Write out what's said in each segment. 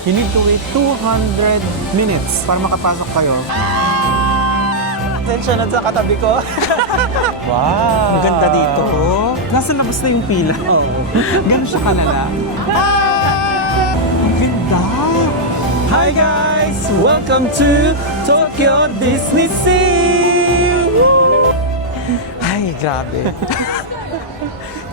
You need to wait 200 minutes para makapasok kayo. Atensyon sa katabi ko. Wow! Ang ganda dito. Nasa labas na yung pila. Ganun siya kalala. Ang ganda! Hi guys! Welcome to Tokyo Disney Sea! Woo! Ay, grabe.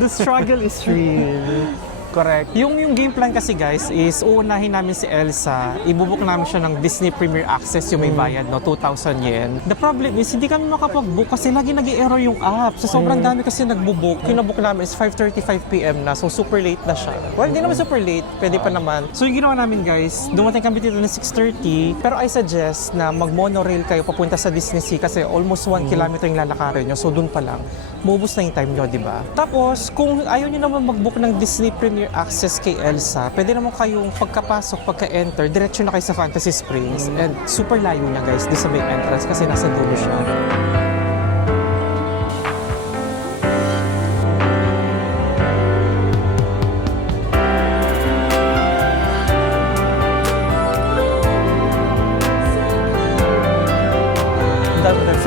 The struggle is real. Correct. Yung game plan kasi guys is uunahin namin si Elsa, ibubuk namin siya ng Disney Premier Access yung may bayad, no, 2,000 yen. The problem is hindi kami makapag-book kasi lagi nag-i-error yung app. So sobrang dami kasi nag-book. Yung na-book namin is 5:35 PM na, so super late na siya. Well, hindi naman super late, pwede pa naman. So yung ginawa namin guys, dumating kami dito ng 6:30, pero I suggest na mag-monorail kayo papunta sa Disney Sea kasi almost 1 kilometer yung lalakarin nyo. So dun pa lang, maubos na yung time nyo, di ba? Tapos, kung ayaw nyo naman mag-book ng Disney Premier Access kay Elsa, pwede naman kayong pagkapasok, pagka-enter, diretso na kayo sa Fantasy Springs. And super layo niya guys, di sa main entrance kasi nasa dulo siya.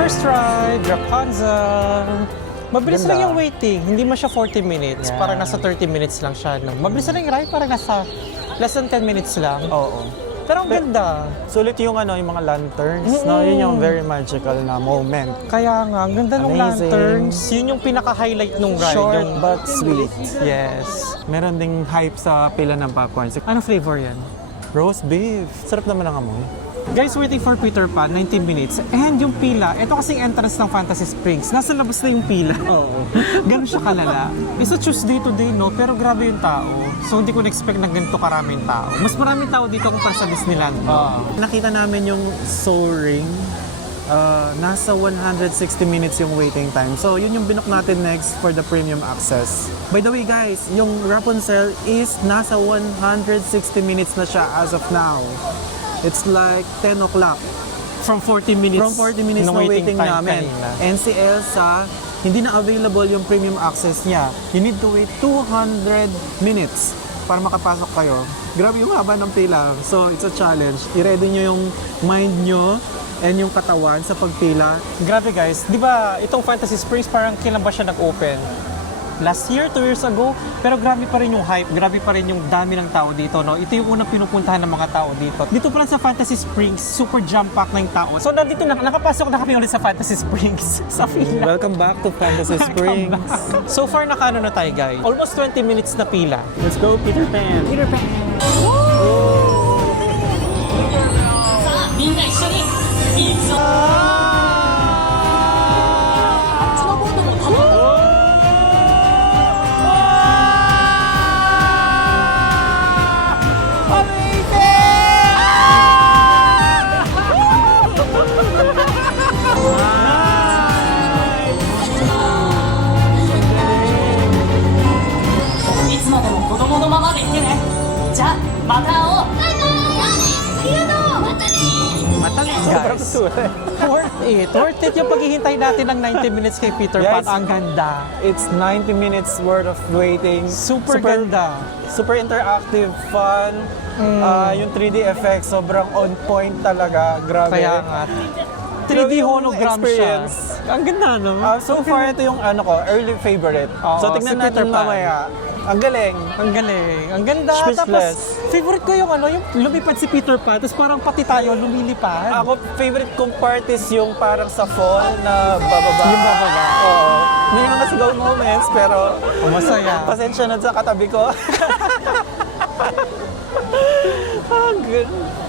First ride, Rapunzel. Mabilis Ganda. lang yung waiting. Hindi man siya 40 minutes. Yeah. Parang nasa 30 minutes lang siya. No? Mabilis lang yung ride. Parang nasa less than 10 minutes lang. Oo. Pero ang ganda. Sulit yung yung mga lanterns, no? Yun yung very magical na moment. Kaya nga, ang ganda ng Amazing. lanterns. Yun yung pinaka-highlight nung ride. Short yung... but sweet. Yes. Meron ding hype sa pila ng popcorn. Ano flavor yan? Roast beef. Sarap naman ang amoy. Guys, waiting for Peter Pan, 19 minutes. And yung pila, ito kasing entrance ng Fantasy Springs. Nasa labas na yung pila. Oo. Ganun siya kalala. It's a Tuesday today, no? Pero grabe yung tao. So, hindi ko na-expect na ganito karaming tao. Mas maraming tao dito kumpara sa Disneyland. No? Nakita namin yung Soul Ring. Nasa 160 minutes yung waiting time. So, yun yung binook natin next for the premium access. By the way, guys, yung Rapunzel is nasa 160 minutes na siya as of now. It's like 10 o'clock. From 40 minutes. From 40 minutes ng na waiting time namin. kanina. And si Elsa, hindi na available yung premium access niya. You need to wait 200 minutes para makapasok kayo. Grabe yung haba ng pila. So, it's a challenge. I-ready nyo yung mind nyo and yung katawan sa pagpila. Grabe guys, di ba itong Fantasy Springs parang kailan ba siya nag-open? Last year, 2 years ago, pero grabe pa rin yung hype, grabe pa rin yung dami ng tao dito, no? Ito yung unang pinupuntahan ng mga tao dito. Dito pa lang sa Fantasy Springs, super jam-pack na yung tao. So, nandito na, nakapasok na kami ulit sa Fantasy Springs, sa pila. Welcome back to Fantasy Springs. So far, nakaano na tayo, guys? Almost 20 minutes na pila. Let's go, Peter Pan. Peter Pan! みんな一緒にいくぞスノーボードも楽しい いつまでも子供のままでいてねじゃあまた会おうバイバイありがとうまたね Sobrang Guys, sulit. worth it yung paghihintay natin ng 90 minutes kay Peter Pan. Guys, Ang ganda. It's 90 minutes worth of waiting. Super ganda. Super interactive, fun. Yung 3D effects, sobrang on point talaga. Grabe. Kaya nga. 3D Yung hologram siya. experience. Ang ganda, no? So far, ito yung early favorite. Oo, So tingnan si Peter natin Pan. mamaya. Ang galing. Ang galing. Ang ganda. Speechless. Tapos, favorite ko yung yung lumipad si Peter Pan. Tapos parang pati tayo lumilipad. Ako, favorite kong part is yung parang sa fall na bababa. Yung bababa. Oo. May mga sigaw moments, pero Masaya. pasensya na sa katabi ko.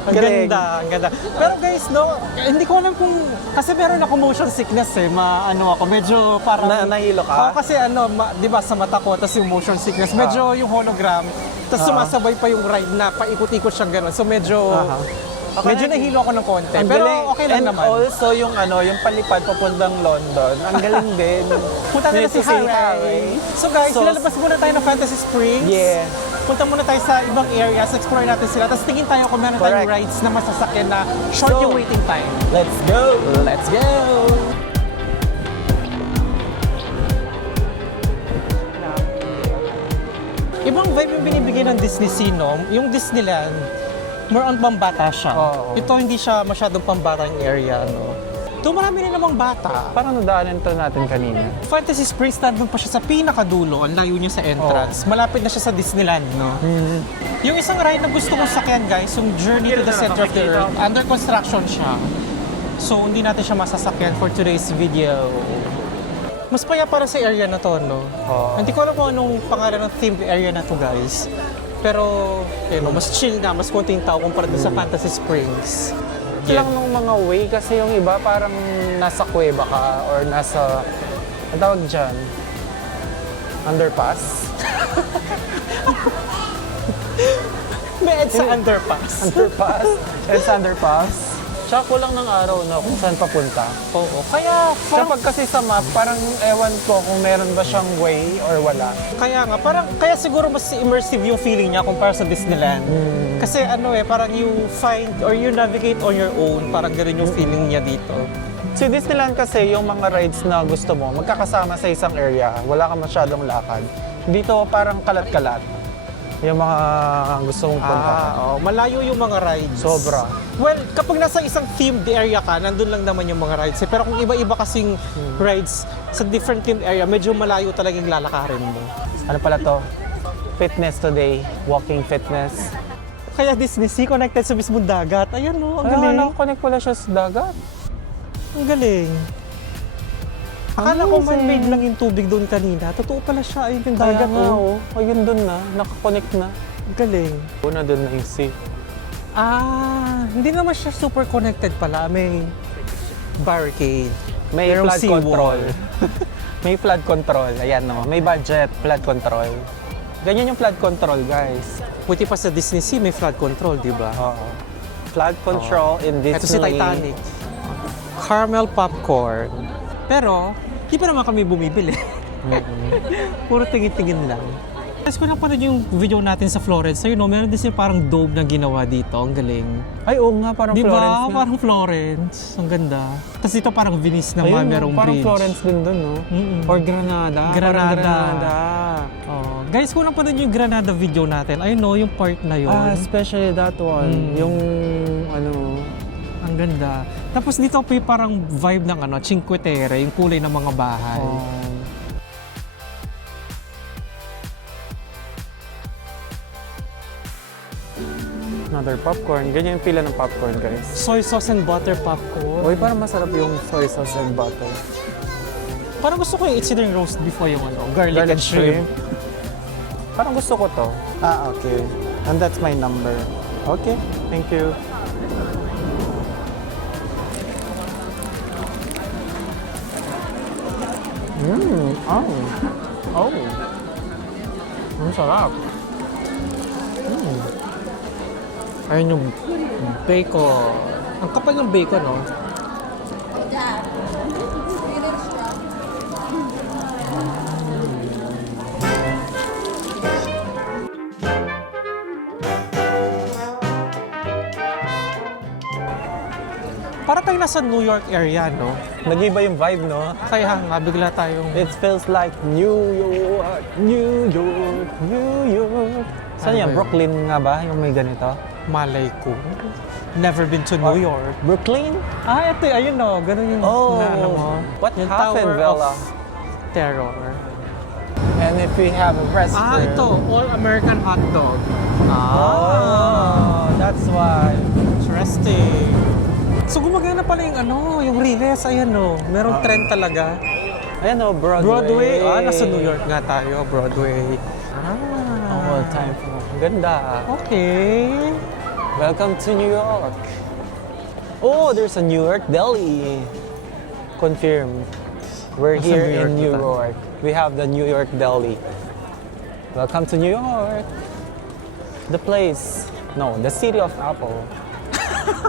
Ang ganda, ang ganda. Pero guys, no, hindi ko alam kung, kasi meron ako motion sickness eh, ako, medyo parang... Nahilo ka? Oo, kasi di ba sa mata ko, tapos yung motion sickness, medyo yung hologram, tapos sumasabay pa yung ride na paikot-ikot siyang gano'n. So medyo, medyo nahilo ako ng konti. Ang Pero galing. okay lang And naman. also yung yung palipad papuntang London. Ang galing din. Punta na Need si to see Harry. So guys, So, lalabas muna tayo ng Fantasy Springs. Yeah. Punta muna tayo sa ibang areas, explore natin sila. Tapos tingin tayo kung meron tayong Correct. rides na masasakyan na short So, yung waiting time. Let's go! Let's go! Ibang vibe yung binibigay ng Disney Sea, no? Yung Disneyland, More on pambata siya. Oo. Ito hindi siya masyadong pambatang area, no? Ito marami rin namang bata. Parang nadaanan to natin kanina. Fantasy Springs, nandun pa siya sa pinakadulo. Ang layo niya sa entrance. Malapit na siya sa Disneyland, no? Yung isang ride na gusto kong sakyan, guys, yung Journey to the Center of the Earth, under construction siya. So, hindi natin siya masasakyan for today's video. Mas paya para sa area na to, no? Oo. Hindi ko alam kung anong pangalan ng themed area na to, guys. Pero, mas chill na, mas konting tao kumpara dun sa Fantasy Springs. Ito lang ng mga way kasi yung iba parang nasa kuweba ka or nasa, ang tawag dyan, underpass. May EDSA underpass. Underpass. It's underpass. Tsaka kulang ng araw na kung saan papunta. Oo. Kaya, Kapag kasi sa map, parang ewan ko kung meron ba siyang way or wala. Kaya nga, kaya siguro mas immersive yung feeling niya kumpara sa Disneyland. Kasi parang you find or you navigate on your own, parang gano'n yung feeling niya dito. Sa Disneyland kasi, yung mga rides na gusto mo, magkakasama sa isang area, wala kang masyadong lakad. Dito parang kalat-kalat yung mga gusto mong puntahan. Malayo yung mga rides. Sobra. Well, kapag nasa isang themed area ka, nandun lang naman yung mga rides. Pero kung iba-iba kasing rides sa different themed area, medyo malayo talagang lalakarin mo. Ano pala to? Fitness today, walking fitness. Kaya Disney Sea connected sa mismong dagat. Ayan ang Ay, galing. nakakonect pala siya sa dagat. Ang galing. Akala ko Amazing. man-made lang yung tubig doon kanina. Totoo pala siya. Ayun yung Kaya dagat. nga, oh. Ayun dun na, nakakonect na. Ang galing. Una dun na yung sea. Hindi naman siya super connected pala. May barricade. May Merong flood seawall. control. May flood control. Ayan, no. May budget, flood control. Ganyan yung flood control, guys. Puti pa sa Disney Sea, may flood control, di ba? Oo. Flood control in Disney. Ito si Titanic. Caramel popcorn. Pero, di pa naman kami bumibili. Puro tingin-tingin lang. Tapos ko napanood yung video natin sa Florence. Ayun, meron din sila parang dome na ginawa dito. Ang galing. Ay, oo nga, parang Di Florence ba? na. Parang Florence. Ang ganda. Tapos dito parang Venice naman, Ayun, merong parang bridge. Florence din dun, no? Or Granada. Parang Granada. Oh. Guys, kung napanood yung Granada video natin, ayun no, yung part na yun. Especially that one. Yung, ano... Ang ganda. Tapos dito po yung parang vibe ng Cinque Terre, yung kulay ng mga bahay. Another popcorn. Ganyan yung pila ng popcorn, guys. Soy sauce and butter popcorn. Uy, parang masarap yung soy sauce and butter. Parang gusto ko yung it's either roast beef o yung garlic and shrimp. Parang gusto ko to. Okay. And that's my number. Okay, thank you. Oh. Ang sarap. Ayun yung bacon. Ang kapal ng bacon, no? Para tayo nasa New York area, no? Nag-iba yung vibe, no? Kaya nga, bigla tayong... It feels like New York, New York, New York. Saan yan? Ano ba yun? Brooklyn nga ba? Yung may ganito? Malay ko. Never been to New York. Brooklyn? Ito, ayun no. Ganun yung mo. What Yung happened, Tower Bella? of Terror. And if we have a restaurant... Ito. All-American hot dog. Oh, that's why. Interesting. So, gumagana pala yung yung Riles. Ayan no. Merong trend talaga. Ayan o, Broadway. Broadway. Nasa New York nga tayo. Broadway. All time for... Ganda. Okay. Welcome to New York. Oh, there's a New York deli. Confirmed. We're Nasa here New York in New na tayo. York. We have the New York deli. Welcome to New York. The place. No, the city of Apple.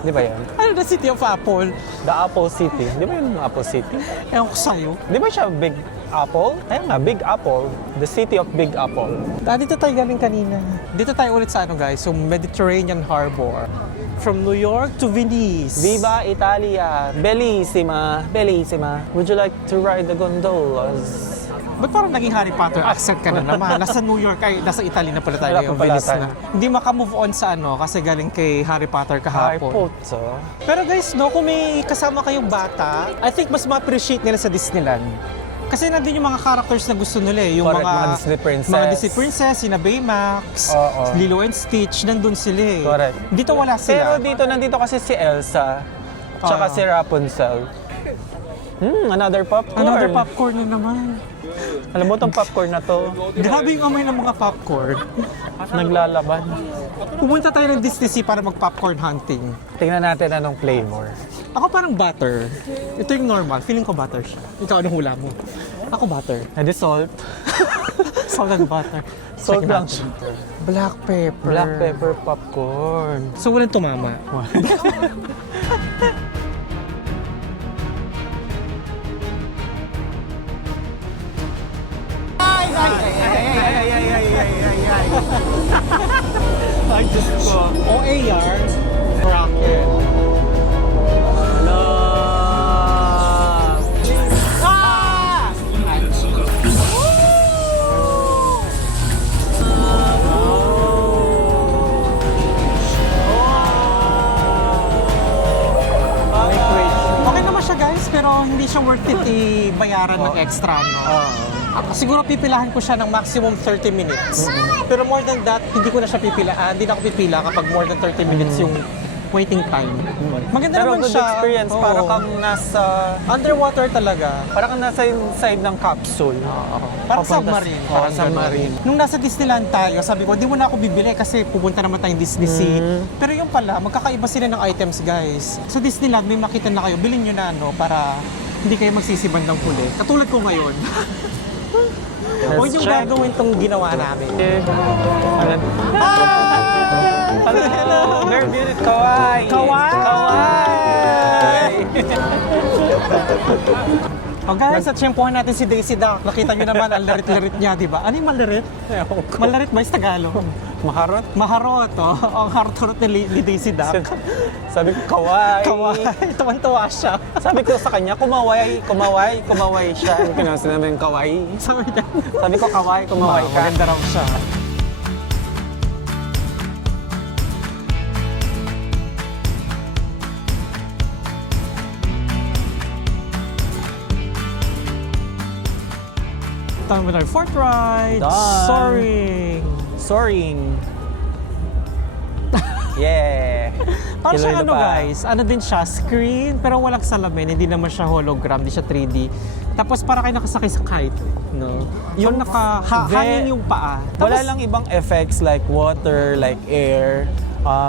Di ba yan? Ano the City of Apple? The Apple City. Di ba yun yung Apple City? Ewan ko sa'yo. Di ba siya Big Apple? Ayun nga, Big Apple. The city of Big Apple. Dito tayo galing kanina. Dito tayo ulit sa guys, yung Mediterranean Harbor. From New York to Venice. Viva Italia! Bellissima! Bellissima! Would you like to ride the gondolas? Ba't parang naging Harry Potter accent ka na naman? Nasa New York, ay nasa Italy na pala tayo. Wala pa pala Bilis tayo. na. Hindi makamove on sa ano, kasi galing kay Harry Potter kahapon. Pero guys, no, kung may kasama kayong bata, I think mas ma-appreciate nila sa Disneyland. Kasi nandun yung mga characters na gusto nila eh. Yung Correct, mga Disney princess. Mga Disney princess, sina Baymax, Oo. Lilo and Stitch, nandun sila eh. Correct. Dito wala Pero sila. nandito kasi si Elsa, tsaka si Rapunzel. Another popcorn. Another popcorn na naman. Alam mo tong popcorn na to, Grabe yung amoy ng mga popcorn. naglalaban. Pumunta tayo ng Disney Sea para mag-popcorn hunting. Tingnan natin anong flavor. Ako parang butter. Ito yung normal. Feeling ko butter siya. Ikaw, anong hula mo? Ako butter. Edi salt. Salt and butter. Salt Check lang natin. siya. Black pepper. Black pepper popcorn. So, walang tumama. Ay, Diyos ko. OAR. Rocket. Hello. Ah! Okay naman siya guys, pero hindi siya worth it i-bayaran ng extra, no? Ako, siguro pipilahan ko siya ng maximum 30 minutes. Pero more than that, hindi ko na siya pipilaan. Hindi na ako pipila kapag more than 30 minutes yung waiting time. Maganda Pero naman good siya. experience, Oo. para kang nasa, Underwater talaga. para kang nasa inside ng capsule. Parang Papunta- submarine. Oo, Parang submarine. ganun. Nung nasa Disneyland tayo, sabi ko, di mo na ako bibili kasi pupunta naman tayong Disney Sea. Pero yung pala, magkakaiba sila ng items, guys. Sa Disneyland, may makita na kayo, bilhin nyo na, no, para hindi kayo magsisiband ng huli. Katulad ko ngayon. Huwag yung check. gagawin tong ginawa namin. Hello! Very beautiful. Kawaii! Kawaii! Oh guys, at tiyempohan natin si Daisy Duck. Nakita nyo naman ang larit-larit niya, di ba? Ano yung malarit? Malarit ba yung Tagalog? Maharot? Maharot, oh. Ang harot-harot ni Daisy Duck. Sabi ko, kawaii! Kawaii. Tuwan-tuwa siya. Sabi ko sa kanya, kumaway siya. Ano pinasa namin kawaii? Sabi niya. Sabi ko, kawaii, kumaway ka. Maganda raw siya. Tama na, fourth ride. Done. Soaring. Soaring. Yeah! Parang Iloilo siyang ano pa. guys, ano din siya, screen, pero walang salamin, hindi naman siya hologram, hindi siya 3D. Tapos para kayo nakasakay sa kite, no? Yung hangin yung paa. Wala Tapos- lang ibang effects like water, like air.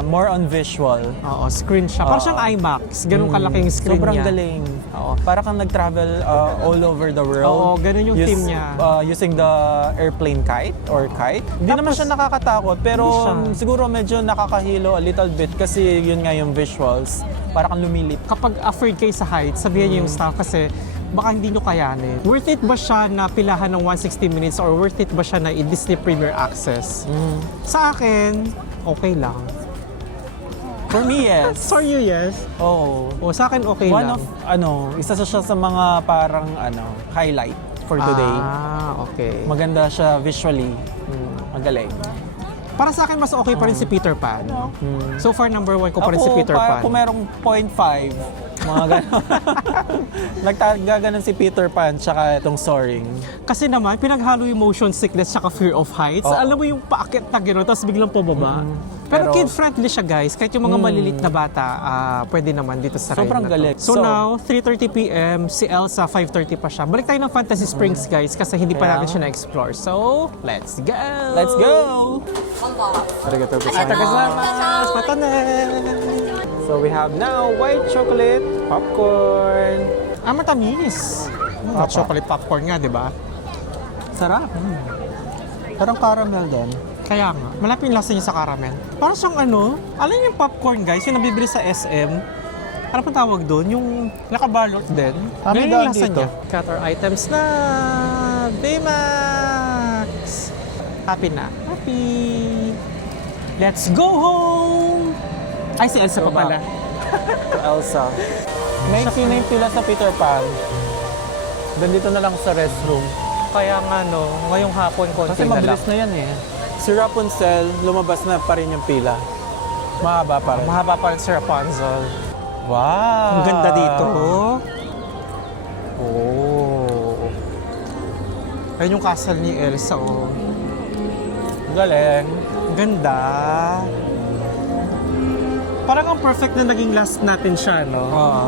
More on visual. Oo, screen siya. Parang siyang IMAX, ganun kalaking screen Sobrang niya. galing. Oo. Para kang nag-travel all over the world. Oo, ganun yung theme niya. Using the airplane kite or kite. Hindi naman siya nakakatakot, pero Hindi siya. siguro medyo nakakahilo a little bit kasi yun nga yung visuals. Para kang lumilip. Kapag afraid kayo sa height, sabihan niyo yung staff kasi baka hindi nyo kayanin. Worth it ba siya na pilahan ng 160 minutes or worth it ba siya na i-Disney Premier Access? Sa akin, okay lang. For me, yes. For you, yes. Oo. O, sa akin, okay One lang. of, isa siya sa mga parang highlight for today. Ah, okay. Maganda siya visually. Magaling. Para sa akin, mas okay pa rin si Peter Pan. So far, number 1 ko pa rin si Peter Pan. Kung merong 0.5, mga gano'n. Nagtaganon si Peter Pan tsaka itong soaring. Kasi naman, pinaghalo yung motion sickness tsaka fear of heights. Oo. Alam mo yung paakit na gano'n, tapos biglang pababa. Pero Pero- kid-friendly siya, guys. Kahit yung mga malilit na bata, pwede naman dito sa ride Sobrang na to. galing. So, So- now, 3:30 p.m., si Elsa, 5:30 pa siya. Balik tayo ng Fantasy Springs, guys, kasi hindi pa Kaya natin nga. siya na-explore. So, let's go! Let's go! Arigatou gozaimasu! Mata ne! So we have now white chocolate, popcorn. Matamis! Hot chocolate popcorn nga, di ba? Sarap. Parang caramel din. Kaya nga, malapit yung lasa niya sa caramel. Parang siyang ano, alam niyo yung popcorn guys, yung nabibili sa SM, ano pang tawag doon? Yung nakabalot din. May Ganyan yung daan lasa dito. niya. Cut our items na! Baymax! Happy na. Happy! Let's go home! Ay, si Elsa pa Go pala. Elsa. May pila sa Peter Pan. Then dito na lang sa restroom. kaya nga no, ngayong hapon konti Kasi na lang. mabilis na yan eh. Si Rapunzel, lumabas na pa rin yung pila. Mahaba pa rin. Mahaba pa rin si Rapunzel. Wow! Ang ganda dito. Oh. Ayun yung castle ni Elsa, oh. Galing. Ang ganda. Parang ang perfect na naging last natin siya, no? Oo.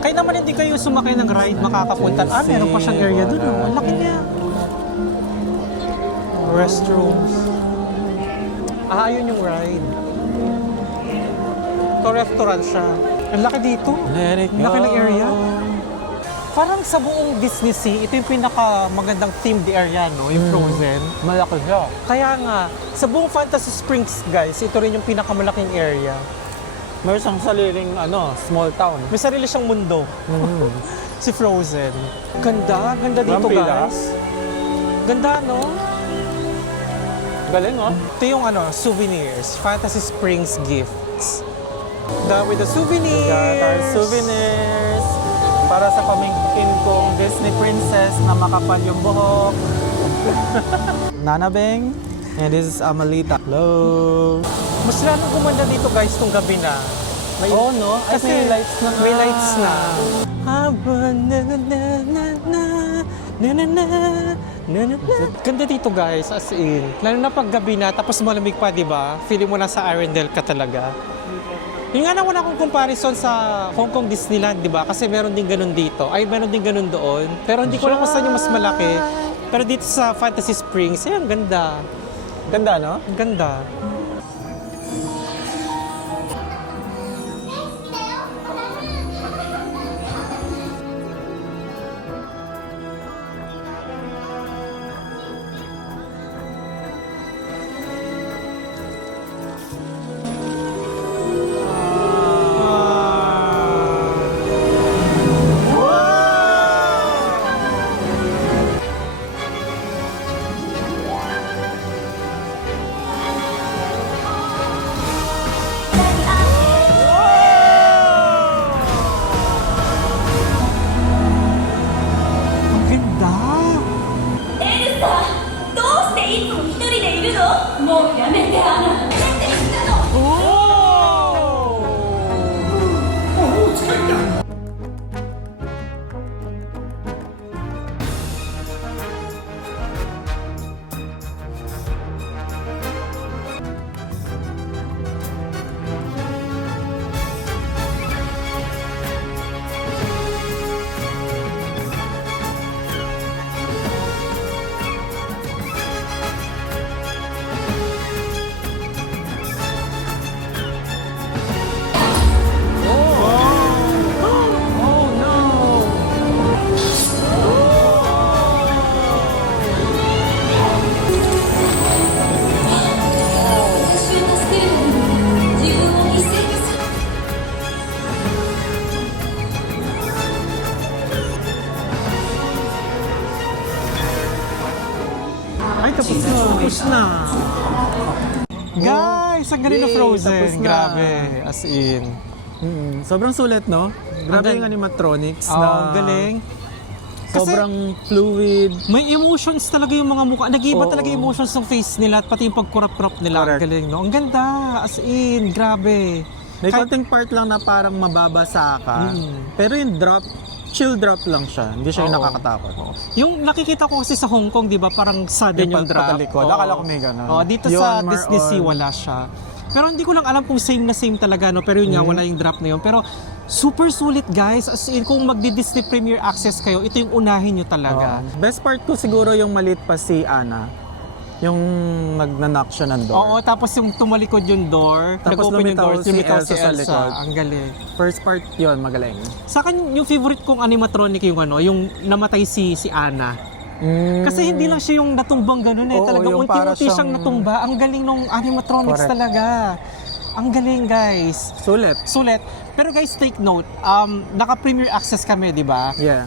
Kaya naman hindi kayo sumakay ng ride makakapunta. Ah, meron pa siyang area doon, oh. Ang laki niya. Restrooms. Ah, ayun yung ride. Ito, restaurant siya. Ang laki dito. Let it Ang laki ng go. area. Parang sa buong Disney Sea, ito yung pinakamagandang themed area, no? Yung Frozen. Malaki siya. Kaya nga, sa buong Fantasy Springs, guys, ito rin yung pinakamalaking area. Meron siyang sariling small town. May sarili siyang mundo. Si Frozen. Ganda, ganda dito, Walang pila. guys. Ganda, no? Galing, oh. Ito yung souvenirs. Fantasy Springs gifts. With the souvenirs. Got our souvenirs para sa pamingkin kong Disney princess na makapal yung buhok. Nana Beng. And this is Amalita. Hello. Mas lalong gumanda dito, guys, tong gabi na. Oh, no? Ay, Kasi may lights na nga. May lights na. Habang na na na na na na na na na na. Ganda dito, guys, as in. Lalo na pag gabi na, tapos malamig pa, di ba? Feeling mo nasa Arendelle ka talaga. Yung nga na wala akong comparison sa Hong Kong Disneyland, di ba? Kasi meron din ganun dito. Ay, meron din ganun doon. Pero hindi ko alam kung saan yung mas malaki. Pero dito sa Fantasy Springs, ang ganda. Ganda, no? Ang ganda. Ang ganda. エルサどうしていつも一人でいるのもうやめてアナ出て行ったの Oh! Ay, tapos na. Tapos na. Guys, ang galing na Yay, Frozen. tapos na. Grabe, as in. Sobrang sulit, no? Grabe Ang yung animatronics Oh, na ang galing. Kasi sobrang fluid. may emotions talaga yung mga mukha. Nag-iiba Oo. talaga yung emotions ng face nila at pati yung pag-crop nila. Ang Correct. galing, no? Ang ganda, as in. Grabe. May Kahit- konting part lang na parang mababasa ka. Pero yung drop, chill drop lang siya. Hindi siya yung Oo. nakakatakot. Yung nakikita ko kasi sa Hong Kong, di ba, parang sudden yung drop. patalikod. Oo. Akala ko may ganun. Oo, dito Yun, sa more Disney Sea, on- wala siya. Pero hindi ko lang alam kung same na same talaga, no? Pero yun nga, wala yung drop na yun. Pero super sulit, guys. As in, kung magdi-Disney Premier Access kayo, ito yung unahin nyo talaga. Best part ko siguro yung maliit pa si Anna. Yung nagnanak siya ng door. Oo, tapos yung tumalikod yung door, Tapos nag-open yung lumitaw door, si lumitaw Elsa sa likod. Ang galing. First part yun, magaling. Sa akin, yung favorite kong animatronic yung yung namatay si Anna. Kasi hindi lang siya yung natumbang ganun eh. Oo, Talagang yung para unti-unti siyang siyang- natumba. Ang galing nung animatronics Correct. talaga. Ang galing, guys. Sulit. Sulit. Pero guys, take note, naka-premier access kami, di ba? Yeah.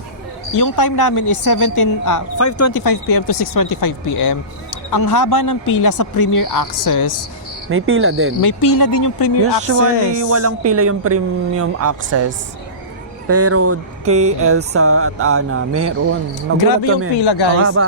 Yung time namin is 5:25 p.m. to 6:25 p.m. Ang haba ng pila sa premier access, May pila din. may pila din yung premier access. Usually, walang pila yung premium access. Pero kay Elsa at Ana, meron. Nagulat Grabe yung kami. pila, guys. Ang haba.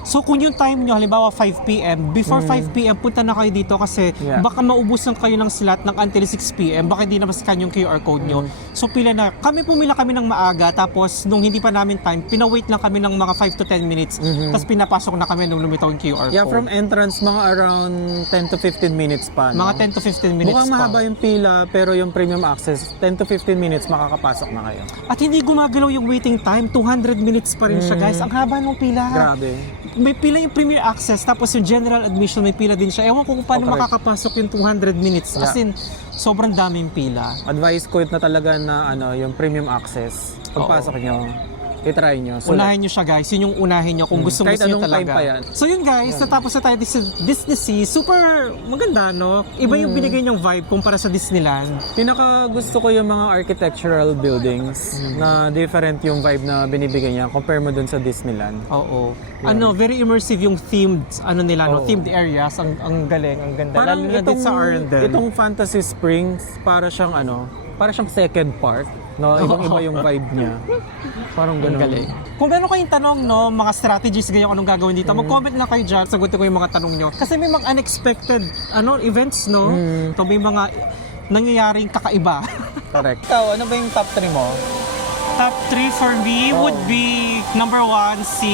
So kung yung time nyo, halimbawa 5 p.m., before 5 p.m., punta na kayo dito kasi Yeah. baka maubusan kayo ng slot ng until 6 p.m., baka hindi na mascan yung QR code nyo. So pila na. Kami pumila kami ng maaga, tapos nung hindi pa namin time, pinawait lang kami ng mga 5 to 10 minutes, tapos pinapasok na kami nung lumitaw yung QR Yeah, code. from entrance, mga around 10 to 15 minutes pa. No? Mga 10 to 15 minutes Mukhang pa. mahaba yung pila, pero yung premium access, 10 to 15 minutes makakapasok na kayo. At hindi gumagalaw yung waiting time, 200 minutes pa rin siya, guys. Ang haba ng pila. Grabe. May pila yung Premier Access, tapos yung General Admission may pila din siya. Ewan ko kung paano Correct. makakapasok yung 200 minutes. As in, sobrang daming pila. Advice ko na talaga na yung premium access. Pagpasok nyo, i-try nyo. So, Unahin nyo siya, guys. Yun yung unahin nyo kung gusto Kahit nyo anong talaga. time pa yan. So yun, guys, natapos na tayo sa Disney Sea. Super maganda, no? Iba yung binigay nyong vibe kumpara sa Disneyland. pinaka gusto ko yung mga architectural buildings na different yung vibe na binibigay niya compare mo dun sa Disneyland. Oo. Ano, very immersive yung themed, ano nila, no? Oo. Themed areas. Ang galing, ang ganda. Parang Lalo na din sa Arendelle. itong Fantasy Springs, para siyang second park. No, ibang-iba yung vibe niya. Parang Ang ganun. galing. Kung meron kayong tanong, no, mga strategies ganyan anong gagawin dito, mag-comment lang kayo dyan, sagutin ko yung mga tanong nyo. Kasi may mga unexpected events, no? So may mga nangyayaring kakaiba. Correct. Ikaw, ano ba yung top 3 mo? Top 3 for me would be number 1, si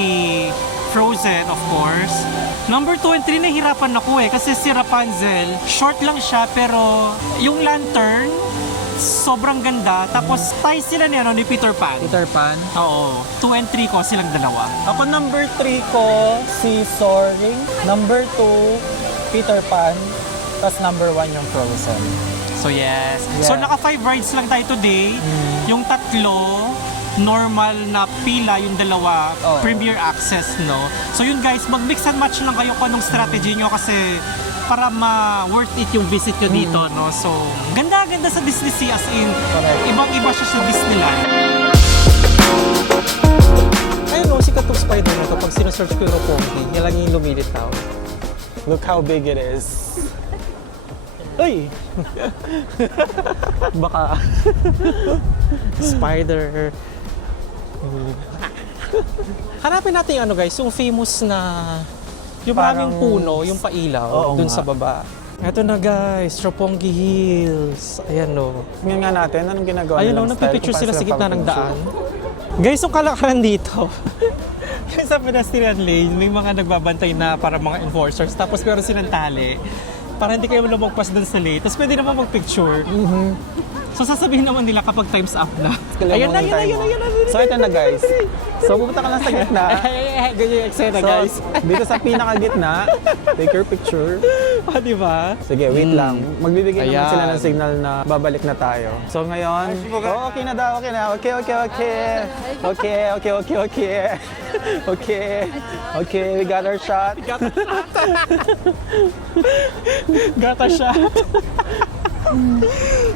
Frozen, of course. Number 2 and 3, nahihirapan ako kasi si Rapunzel, short lang siya, pero yung lantern, sobrang ganda. Tapos, tie sila ni Peter Pan. Peter Pan. Oo. 2 and 3 ko, silang dalawa. Ako number 3 ko, si Soaring. Number 2, Peter Pan. Tapos number 1 yung Frozen. So, yes. Yeah. So, naka 5 rides lang tayo today. Yung tatlo, normal na pila, yung dalawa, Oo. Premier Access, no? So, yun guys, mag-mix and match lang kayo kung anong strategy nyo kasi para ma-worth it yung visit nyo dito, no? So, ganda-ganda sa Disney Sea as in, Correct. ibang-iba siya sa Disneyland. Ayun, no, sikat tong spider na to. Pag sinesearch ko yung Roppongi, yan lang yung lumilitaw. Look how big it is. Uy! Baka Spider. Hanapin natin yung guys, yung famous na yung Parang- maraming puno, yung pailaw Oo dun nga. sa baba. Eto na guys, Roppongi Hills. Ayan no. tingnan nga natin anong ginagawa Ayun no, nilang style, nagpipicture kung sila paano sa gitna ng pang-picture. daan. Guys, yung kalakaran dito. Yung sa pedestrian lane, may mga nagbabantay na para mga enforcers. Tapos meron silang tali para hindi kayo lumagpas dun sa lane. Tapos pwede naman magpicture. So sasabihin naman nila kapag time's up na. Ayan na, ayan na. So ito na guys. So pupunta ka lang sa gitna. Ganyan yung eksena So guys. dito sa pinakagitna, take your picture. Ah, di ba? Sige, wait lang. Magbibigay naman Ayan. sila ng signal na babalik na tayo. So ngayon, okay na daw, okay na. Okay. Okay, we got our shot. Gata siya.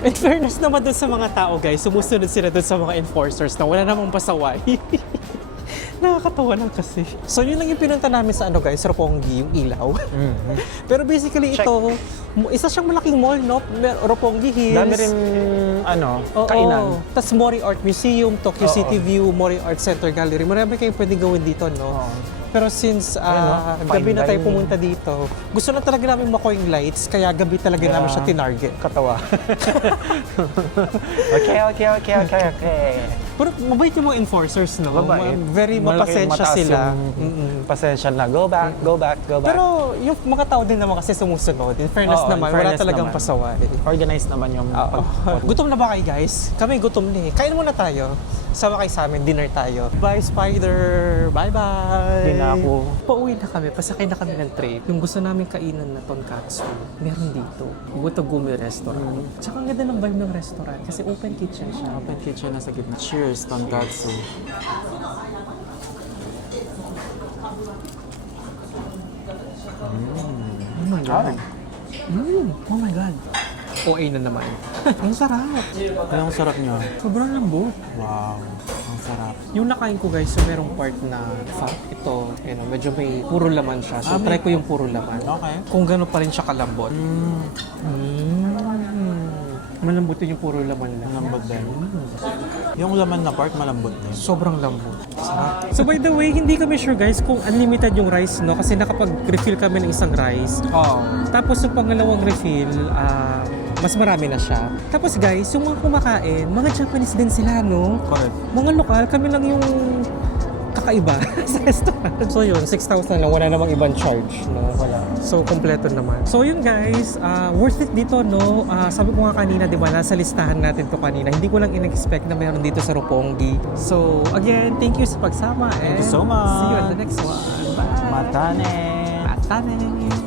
In fairness naman dun sa mga tao guys, sumusunod sila dun sa mga enforcers na wala namang pasaway. Nakakatawa lang kasi. So yun lang yung pinunta namin sa guys, Roppongi, yung ilaw. Pero basically Check. ito, isa siyang malaking mall, no? Roppongi Hills. Dami rin, kainan. Tapos Mori Art Museum, Tokyo Oo. City View, Mori Art Center Gallery. Marami kayong pwedeng gawin dito, no? Oo. Pero since Fine gabi na tayo dining. pumunta dito, gusto na talaga namin makuha yung lights, kaya gabi talaga namin siya tinarget. Katawa. Okay. Pero mabait yung mga enforcers, no? Mabait. Very Malaki, mapasensya mataas sila. yung pasensya na. Go back. Pero yung mga tao din naman kasi sumusunod. In fairness Oo, in naman, fairness wala talagang naman. pasaway. Organized naman yung Gutom na ba kayo guys? Kami gutom na eh. Kain muna tayo. Sama kayo sa amin, dinner tayo. Bye Spider! Bye-bye! Hindi na ako. Pauwi na kami, pasakay na kami ng train. Yung gusto namin kainan na tonkatsu, meron dito. Gutogumi Restaurant. Tsaka ang ganda ng vibe ng restaurant kasi open kitchen siya. Open kitchen na sa gitna. Cheers, tonkatsu. Oh my God. Oh my God. OA na naman. Ang sarap. Ay, ang sarap niya. Sobrang lambot. Wow, ang sarap. Yung nakain ko guys, so merong part na fat. Ito, medyo may puro laman siya. So try ko yung puro laman. Okay. Kung gano'n pa rin siya kalambot. Malambot yun yung puro laman lang. Malambot din. Yung laman na part, malambot din. Sobrang lambot. Sarap. So by the way, hindi kami sure guys kung unlimited yung rice, no? Kasi nakapag-refill kami ng isang rice. Oo. Tapos yung pangalawang refill, mas marami na siya. Tapos guys, yung mga kumakain, mga Japanese din sila, no? Correct. Mga lokal, kami lang yung kakaiba sa restaurant. So yun, 6,000 lang, wala namang ibang charge, no? Wala. So, kompleto naman. So yun guys, worth it dito, no? Sabi ko nga kanina, di ba, nasa listahan natin to kanina. Hindi ko lang in-expect na mayroon dito sa Roppongi. So, again, thank you sa pagsama. Thank you so much. See you at the next one. Bye! Matane! Matane!